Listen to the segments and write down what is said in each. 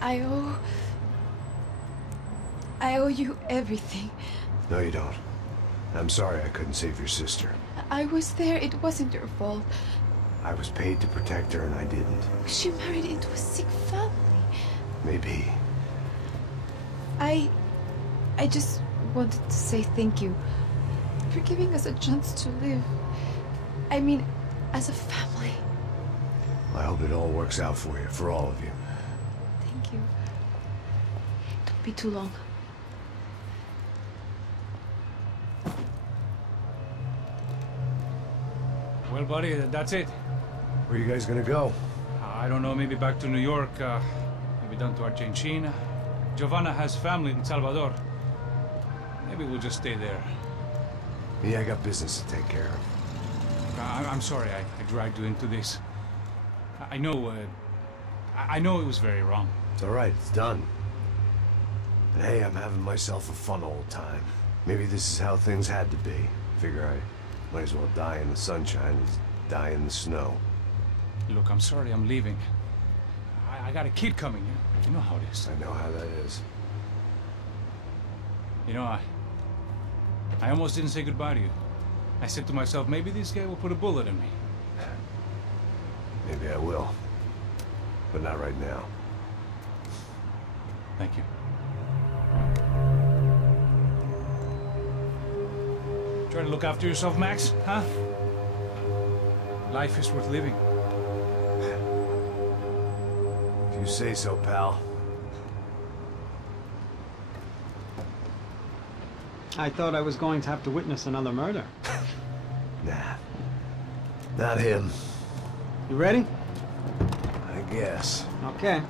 I owe you everything. No, you don't. I'm sorry I couldn't save your sister. I was there. It wasn't your fault. I was paid to protect her and I didn't. She married into a sick family. Maybe. I just wanted to say thank you for giving us a chance to live. I mean, as a family. I hope it all works out for you, for all of you. Thank you. Don't be too long. Well, buddy, that's it. Where are you guys gonna go? I don't know, maybe back to New York, maybe down to Argentina. Giovanna has family in Salvador. Maybe we'll just stay there. Me, I got business to take care of. I'm sorry I dragged you into this. I know it was very wrong. It's all right, it's done. But hey, I'm having myself a fun old time. Maybe this is how things had to be. Figure I might as well die in the sunshine as die in the snow. Look, I'm sorry I'm leaving. I got a kid coming, you know how it is. I know how that is. You know, I almost didn't say goodbye to you. I said to myself, maybe this guy will put a bullet in me. Maybe I will. But not right now. Thank you. Try to look after yourself, Max, huh? Life is worth living. If you say so, pal. I thought I was going to have to witness another murder. Nah. Not him. You ready? I guess. Okay.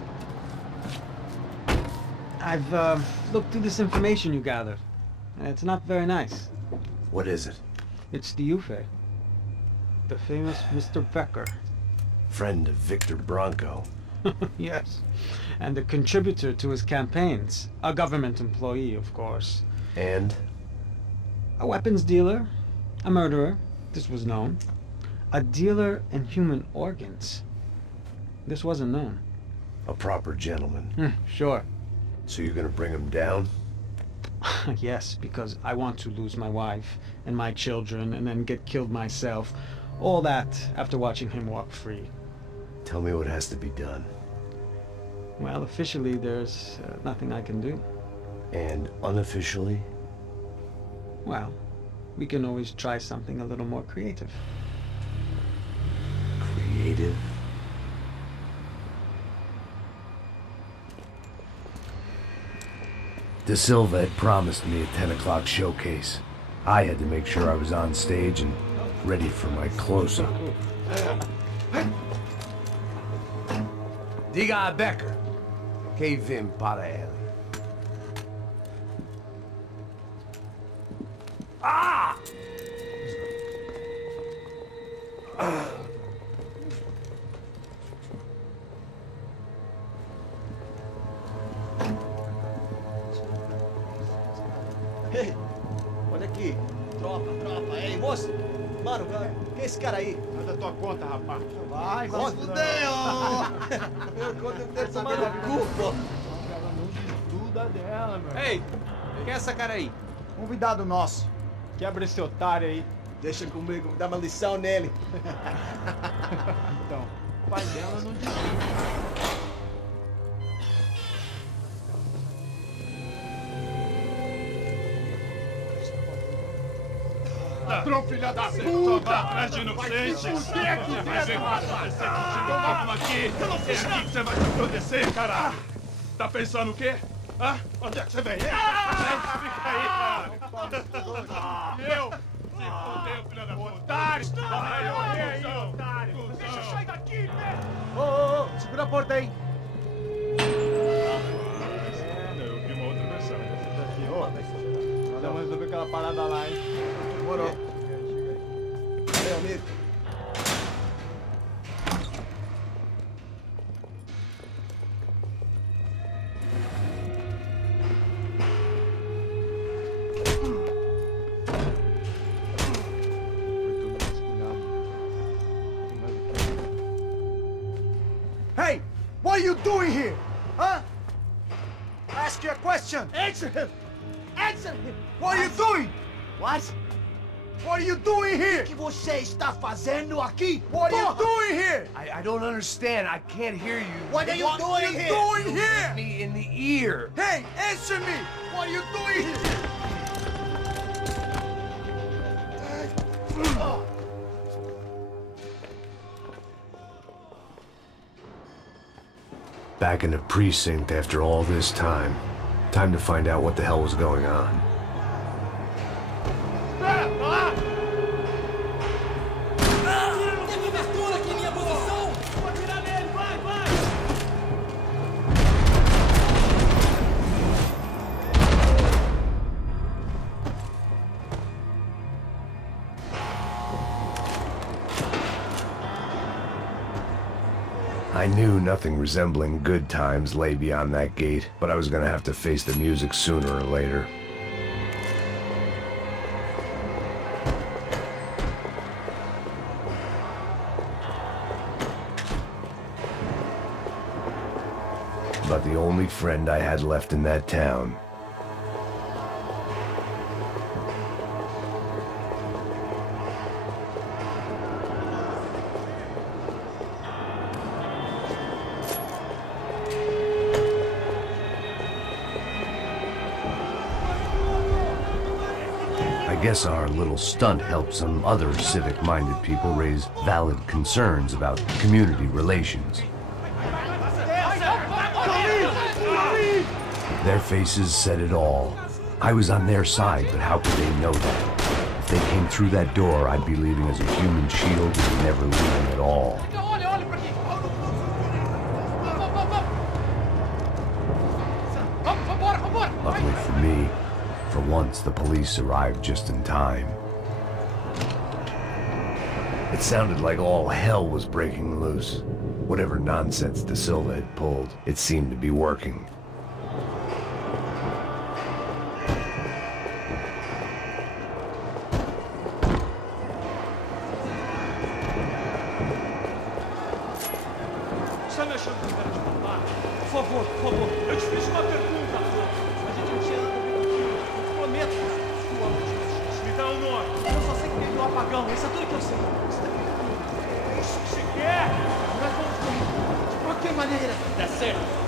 I've looked through this information you gathered. It's not very nice. What is it? It's the Ufe. The famous Mr. Becker. Friend of Victor Bronco. Yes. And a contributor to his campaigns. A government employee, of course. And? A weapons dealer. A murderer. This was known. A dealer in human organs. This wasn't known. A proper gentleman. Sure. So you're gonna bring him down? Yes, because I want to lose my wife and my children and then get killed myself. All that after watching him walk free. Tell me what has to be done. Well, officially there's nothing I can do. And unofficially? Well, we can always try something a little more creative. Creative? De Silva had promised me a 10 o'clock showcase. I had to make sure I was on stage and ready for my close-up. Diga a Becker. Que vim para ele. Ah! Ei, olha aqui. Tropa. Ei, moço. Mano, quem é esse cara aí? Manda tua conta, rapaz. Vai se fuder, ó. Meu conta deve tomar no cu, pô. Ela não desgruda dela, meu. Ei, quem é essa cara aí? Convidado nosso. Quebra esse otário aí. Deixa comigo, dá uma lição nele. Então, o pai dela não desgruda. Ladrão, filha da puta! Só vai atrás de inocente! O que é que vai acontecer contigo? Vamos aqui! Eu não fiz nada! O que você vai acontecer, cara? Tá pensando o quê? Hã? Onde é que você vem? Fica aí, cara! Eu? Se fodeu, filha da puta! Otário! Corre aí, otário! Deixa eu sair daqui, né? Ô, segura a porta aí! Eu vi uma outra versão. Essa daqui, ó. Vamos resolver aquela parada lá, hein? Demorou. Meu amigo. Hey! What are you doing here? Huh? ask you a question. Answer him. Answer him. What are you doing? What? What are you doing here? O que você está fazendo aqui? What are you doing here? I don't understand. I can't hear you. What are you doing here? Doing here? Me in the ear. Hey, answer me! What are you doing here? Back in the precinct after all this time. Time to find out what the hell was going on. I knew nothing resembling good times lay beyond that gate, but I was gonna have to face the music sooner or later. But the only friend I had left in that town. I guess our little stunt helped some other civic-minded people raise valid concerns about community relations. Their faces said it all. I was on their side, but how could they know that? If they came through that door, I'd be leaving as a human shield and never leaving at all. Luckily for me, for once the police arrived just in time. It sounded like all hell was breaking loose. Whatever nonsense De Silva had pulled, it seemed to be working. Por favor, eu te fiz uma pergunta. A gente não tinha nada a ver com aquilo. Prometo. Sua última chance. Me dá um nome. Eu só sei que teve um apagão. Isso é tudo que eu sei. É isso que você quer? Nós vamos correr. De qualquer maneira. Dá certo.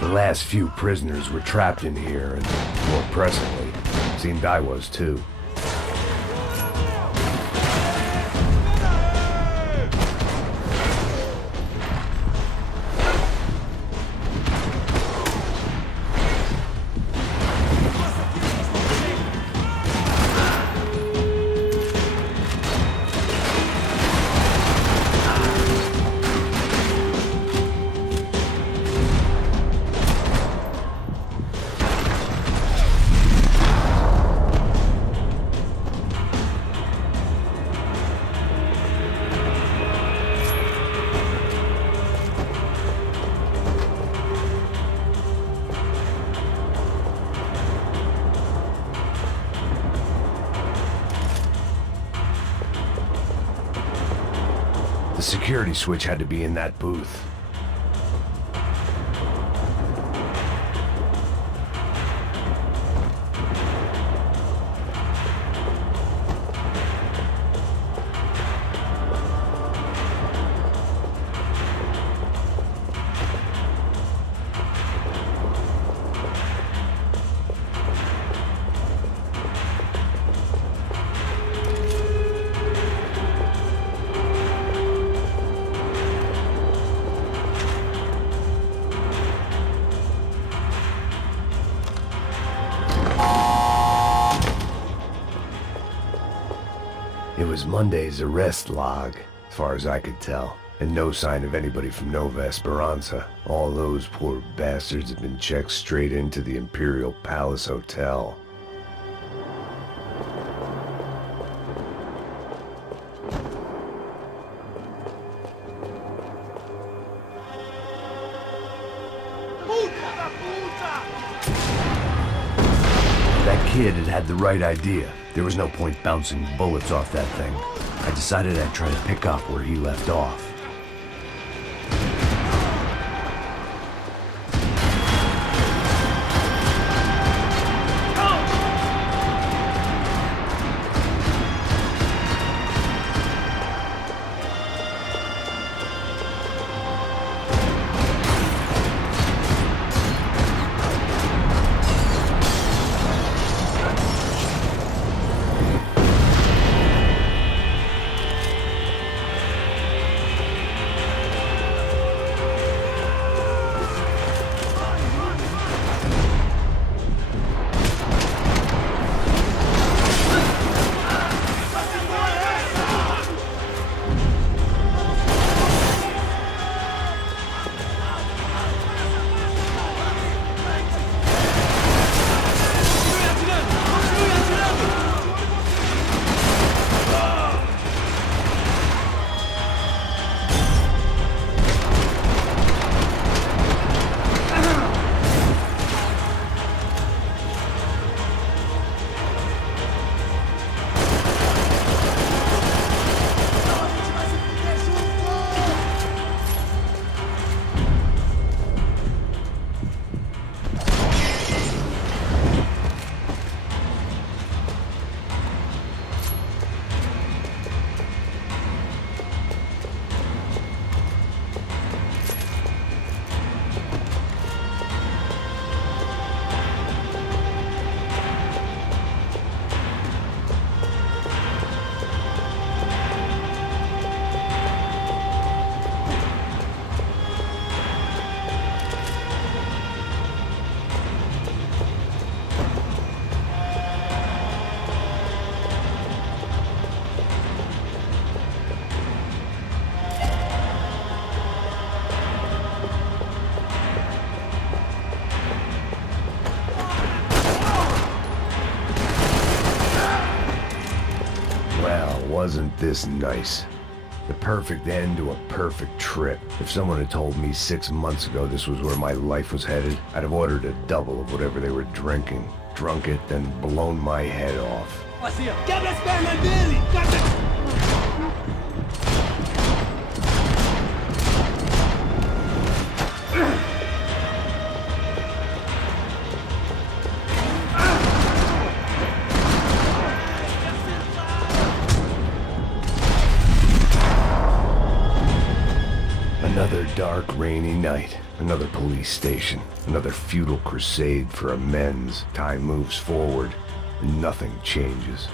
The last few prisoners were trapped in here, and more pressingly, it seemed I was too. The security switch had to be in that booth. It was Monday's arrest log, as far as I could tell, and no sign of anybody from Nova Esperanza. All those poor bastards had been checked straight into the Imperial Palace Hotel. That kid had the right idea. There was no point bouncing bullets off that thing. I decided I'd try to pick up where he left off. Wasn't this nice? The perfect end to a perfect trip. If someone had told me 6 months ago this was where my life was headed, I'd have ordered a double of whatever they were drinking, drunk it, then blown my head off. Quebra as pernas dele! Another dark, rainy night. Another police station. Another futile crusade for amends. Time moves forward, and nothing changes.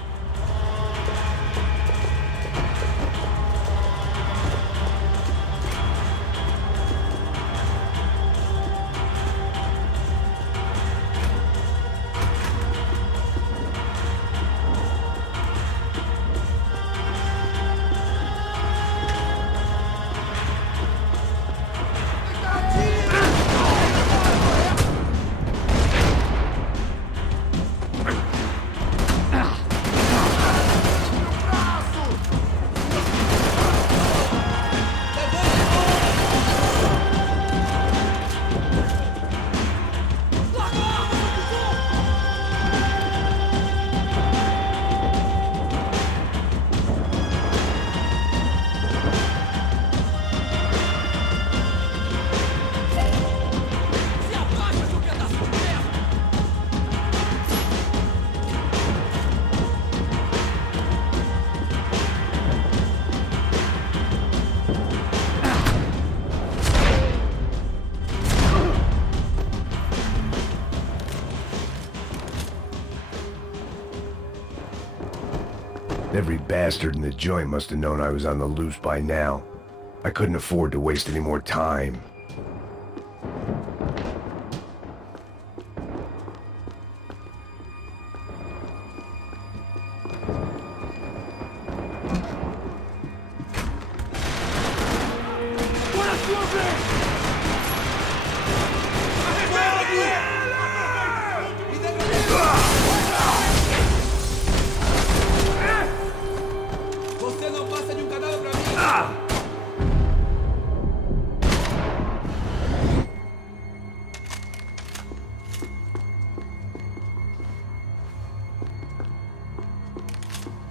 Every bastard in the joint must have known I was on the loose by now. I couldn't afford to waste any more time.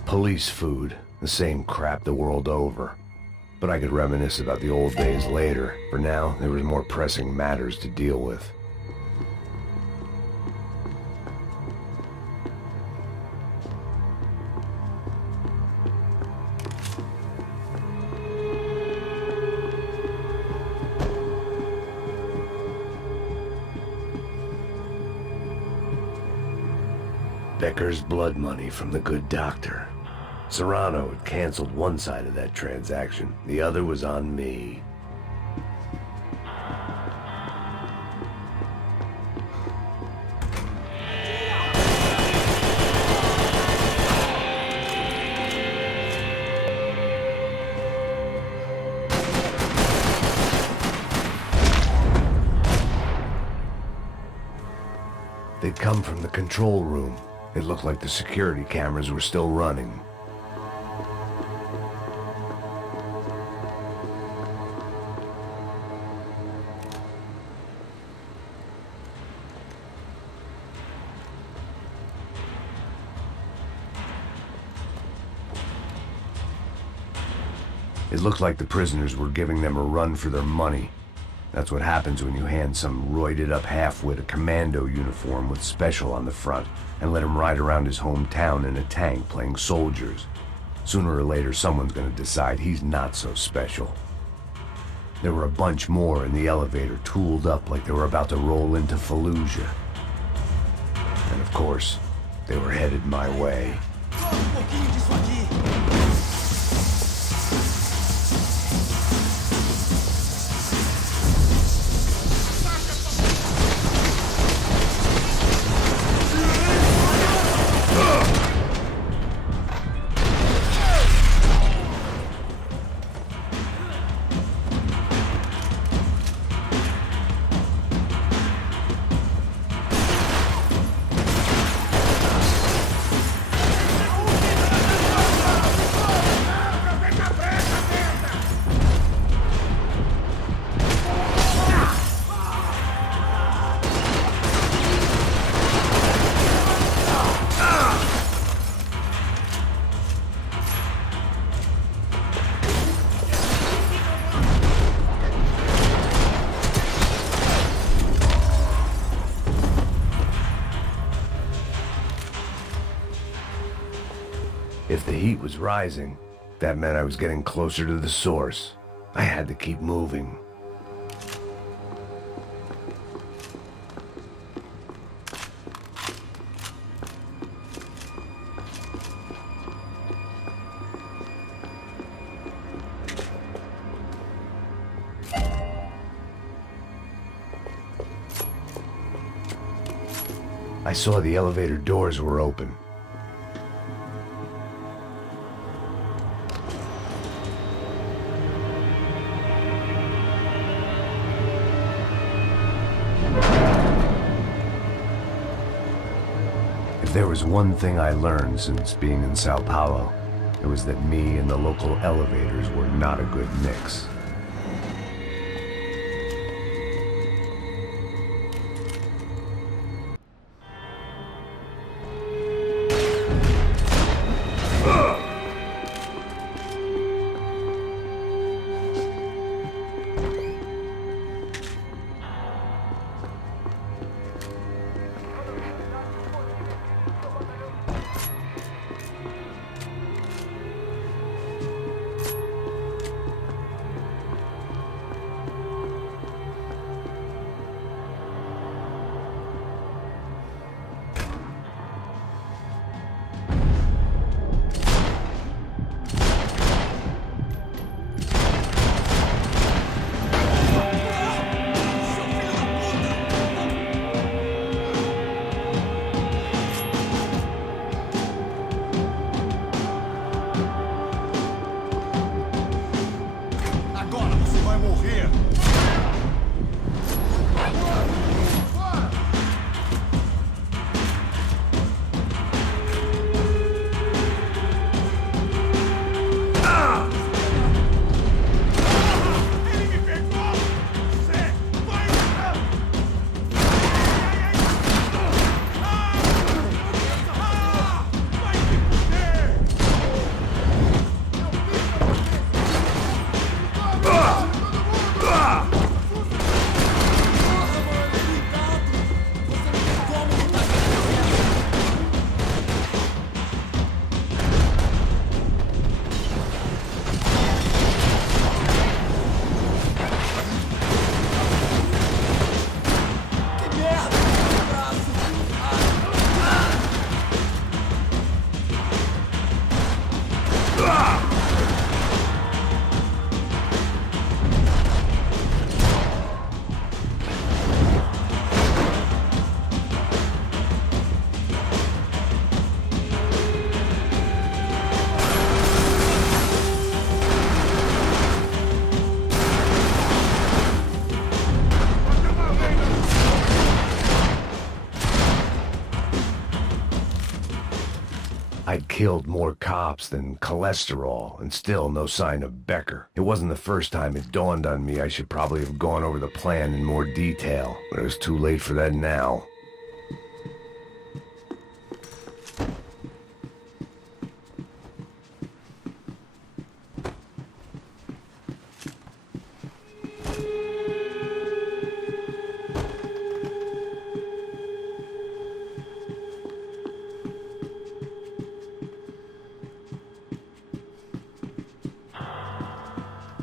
Police food, the same crap the world over. But I could reminisce about the old days later. For now, there was more pressing matters to deal with. Becker's blood money from the good doctor. Serrano had canceled one side of that transaction. The other was on me. They'd come from the control room. It looked like the security cameras were still running. It looked like the prisoners were giving them a run for their money. That's what happens when you hand some roided-up halfwit a commando uniform with special on the front and let him ride around his hometown in a tank playing soldiers. Sooner or later, someone's gonna decide he's not so special. There were a bunch more in the elevator, tooled up like they were about to roll into Fallujah. And of course, they were headed my way. If the heat was rising, that meant I was getting closer to the source. I had to keep moving. I saw the elevator doors were open. If there was one thing I learned since being in Sao Paulo, it was that me and the local elevators were not a good mix. morrer. Ele me pegou! Você vai... Vai se fuder! I'd killed more cops than cholesterol, and still no sign of Becker. It wasn't the first time it dawned on me I should probably have gone over the plan in more detail, but it was too late for that now.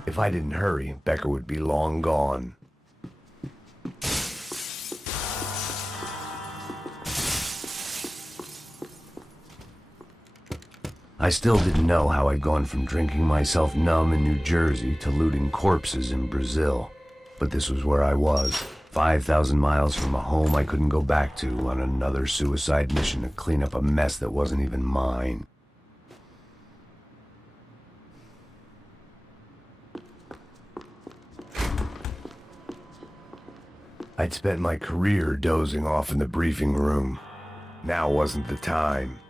If I didn't hurry, Becker would be long gone. I still didn't know how I'd gone from drinking myself numb in New Jersey to looting corpses in Brazil. But this was where I was, 5,000 miles from a home I couldn't go back to, on another suicide mission to clean up a mess that wasn't even mine. I'd spent my career dozing off in the briefing room. Now wasn't the time.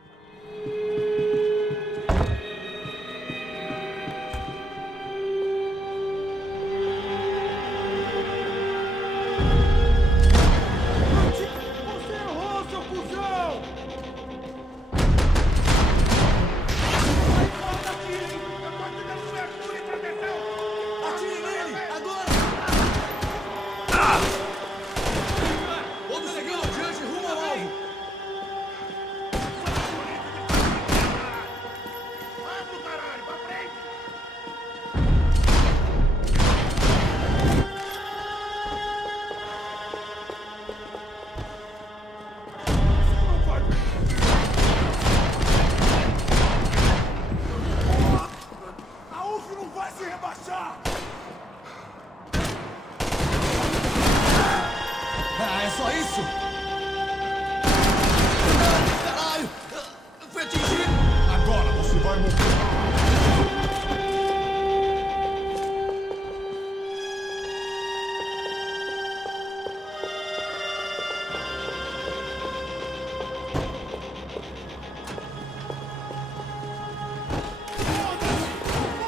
Você errou, seu cuzão! Aí volta, atirem! Eu tô te dando cobertura e proteção! Atire nele! Agora! Vamos seguindo adiante rumo ao alvo! Vai pro caralho, pra frente! Você não vai... A UF não vai se rebaixar! Ah, é só isso? Caralho! Eu fui atingido! Agora você vai morrer!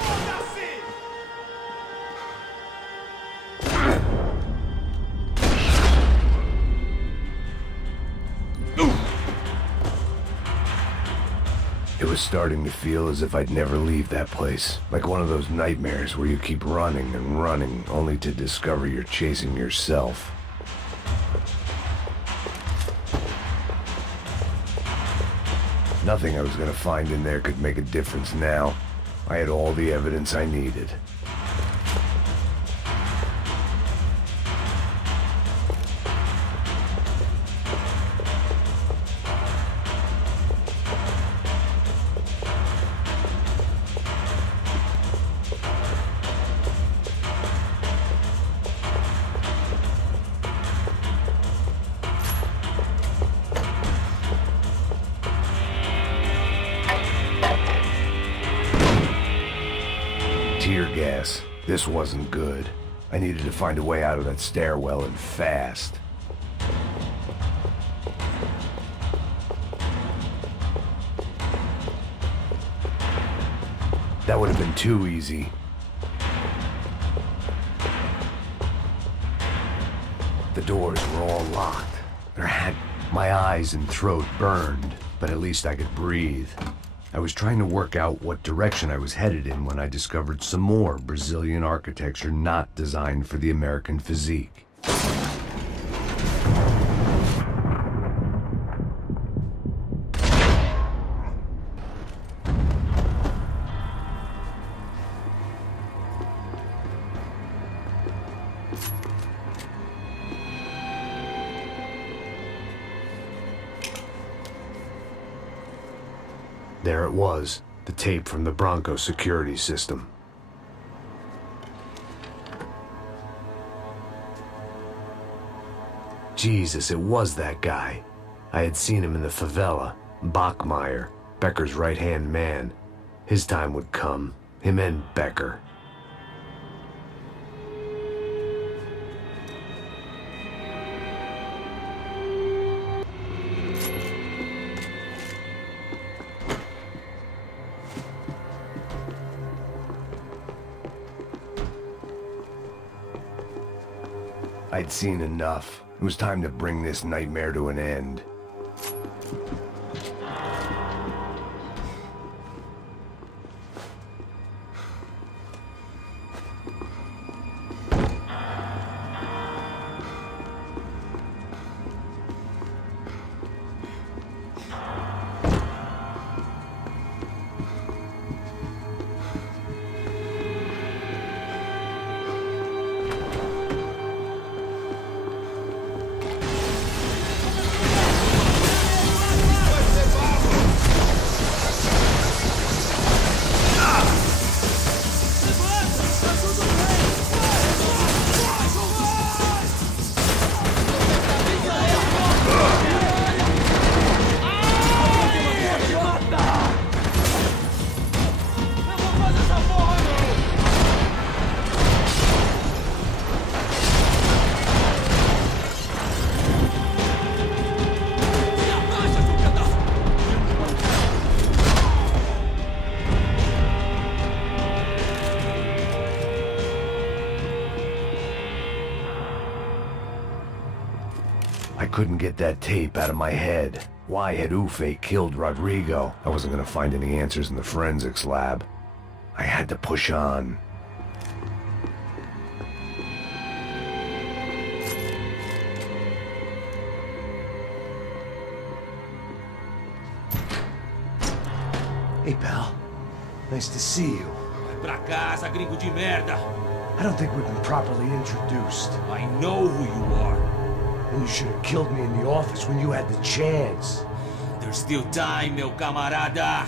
Foda-se! It was starting to feel as if I'd never leave that place. Like one of those nightmares where you keep running and running, only to discover you're chasing yourself. Nothing I was gonna find in there could make a difference now. I had all the evidence I needed. Tear gas. This wasn't good. I needed to find a way out of that stairwell and fast. That would have been too easy. The doors were all locked. My eyes and throat burned, but at least I could breathe. I was trying to work out what direction I was headed in when I discovered some more Brazilian architecture not designed for the American physique. There it was, the tape from the Bronco security system. Jesus, it was that guy. I had seen him in the favela, Bachmeyer, Becker's right-hand man. His time would come, him and Becker. I'd seen enough. It was time to bring this nightmare to an end. I couldn't get that tape out of my head. Why had Ufe killed Rodrigo? I wasn't gonna find any answers in the forensics lab. I had to push on. Hey, pal. Nice to see you. Vai pra casa, gringo de merda! I don't think we've been properly introduced. I know who you are. And you should have killed me in the office when you had the chance. There's still time, meu camarada!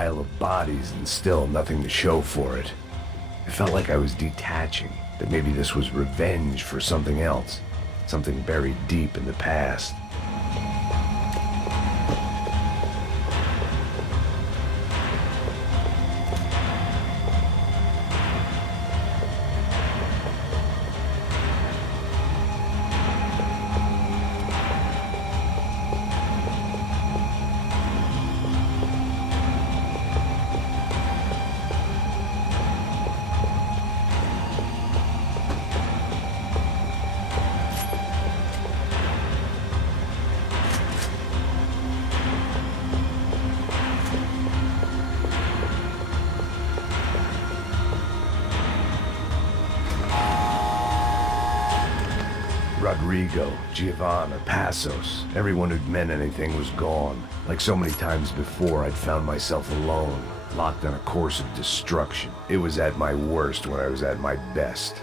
pile of bodies and still nothing to show for it. It felt like I was detaching, that maybe this was revenge for something else, something buried deep in the past. Rodrigo, Giovanna, Passos, everyone who'd meant anything was gone. Like so many times before, I'd found myself alone, locked on a course of destruction. It was at my worst when I was at my best.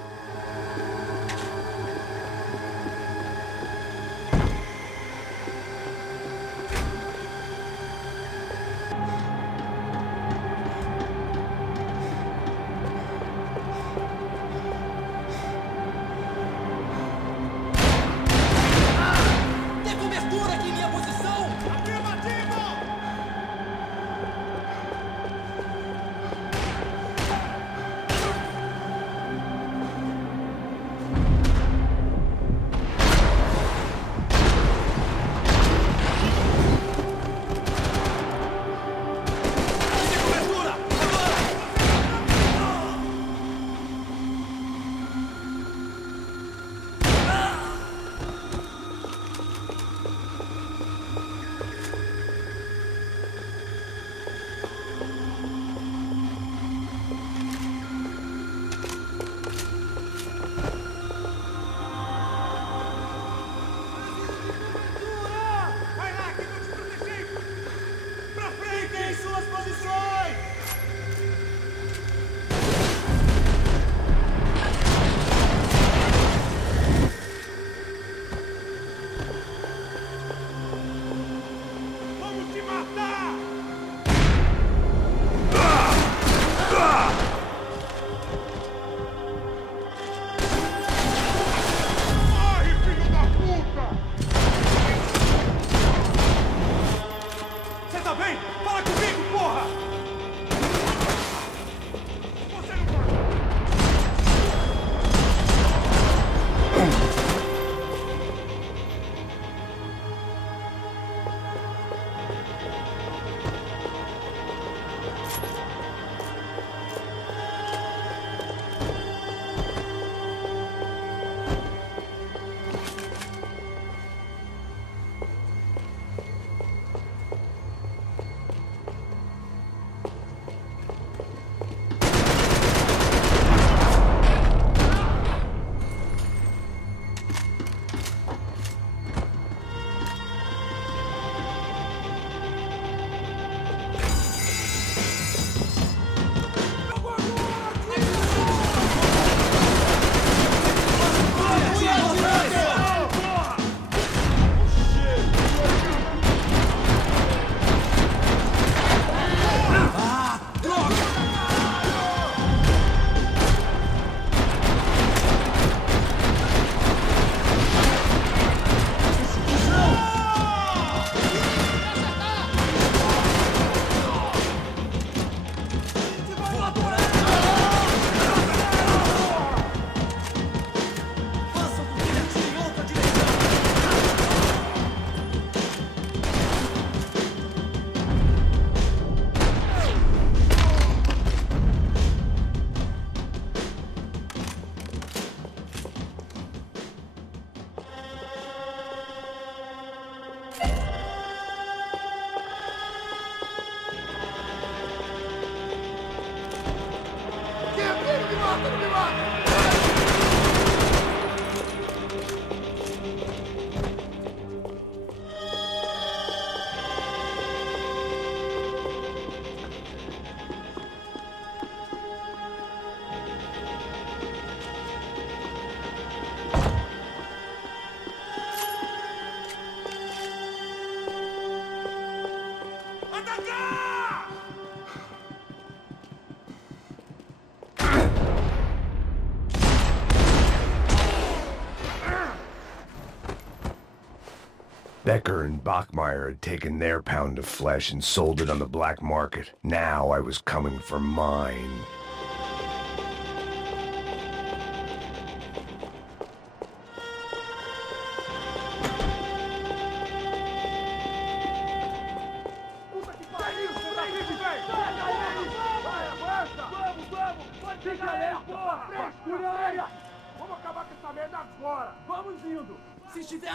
Becker and Bachmeyer had taken their pound of flesh and sold it on the black market. Now I was coming for mine.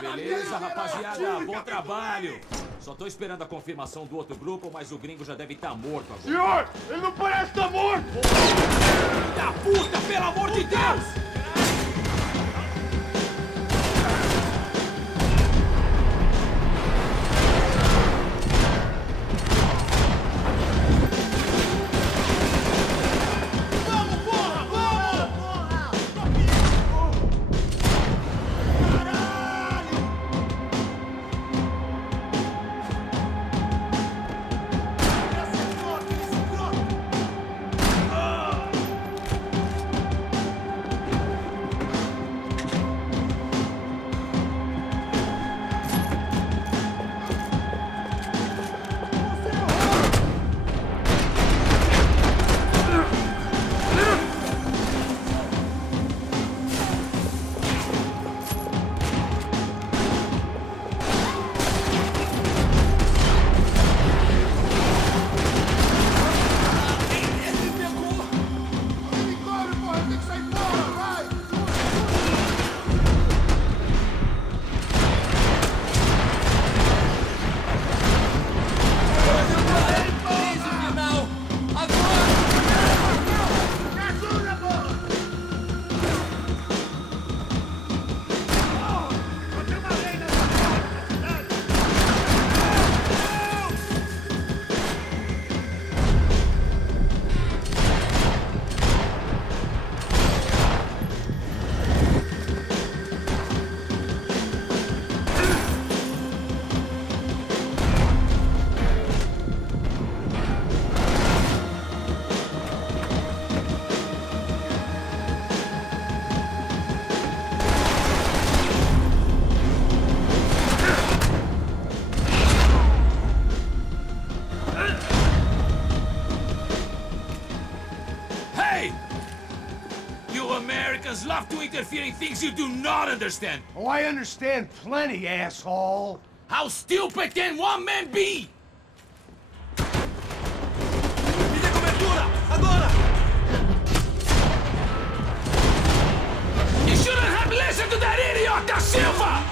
Beleza, rapaziada, bom trabalho. Só tô esperando a confirmação do outro grupo, mas o gringo já deve estar morto agora. Senhor, ele não parece estar morto! Filho da puta, pelo amor de Deus! Love to interfere in things you do not understand. Oh, I understand plenty, asshole. How stupid can one man be? Me dê cobertura! Agora! You shouldn't have listened to that idiot, Da Silva!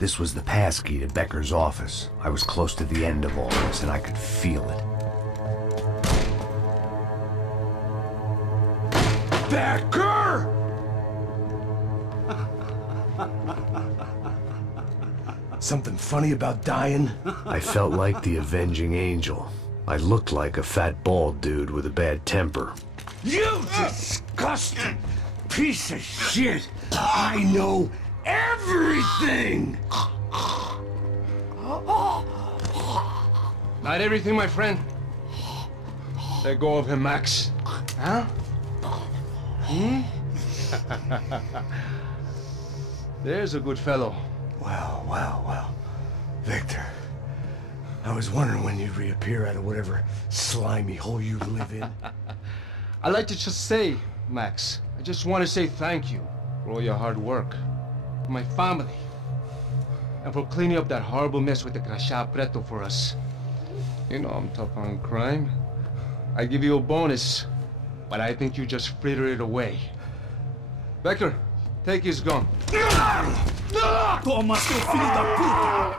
This was the passkey to Becker's office. I was close to the end of all this, and I could feel it. Becker! Something funny about dying? I felt like the avenging angel. I looked like a fat bald dude with a bad temper. You disgusting piece of shit! I know everything! Not everything, my friend. Let go of him, Max. Huh? There's a good fellow. Well. Victor, I was wondering when you'd reappear out of whatever slimy hole you live in. I'd like to just say, Max, I just want to say thank you for all your hard work, for my family, and for cleaning up that horrible mess with the Crachá Preto for us. You know I'm tough on crime. I give you a bonus, but I think you just fritter it away. Becker, take his gun. Toma, seu filho da puta!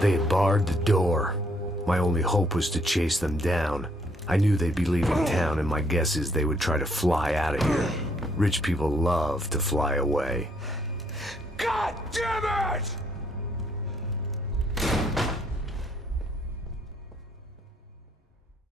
They had barred the door. My only hope was to chase them down. I knew they'd be leaving town, and my guess is they would try to fly out of here. Rich people love to fly away. God damn it!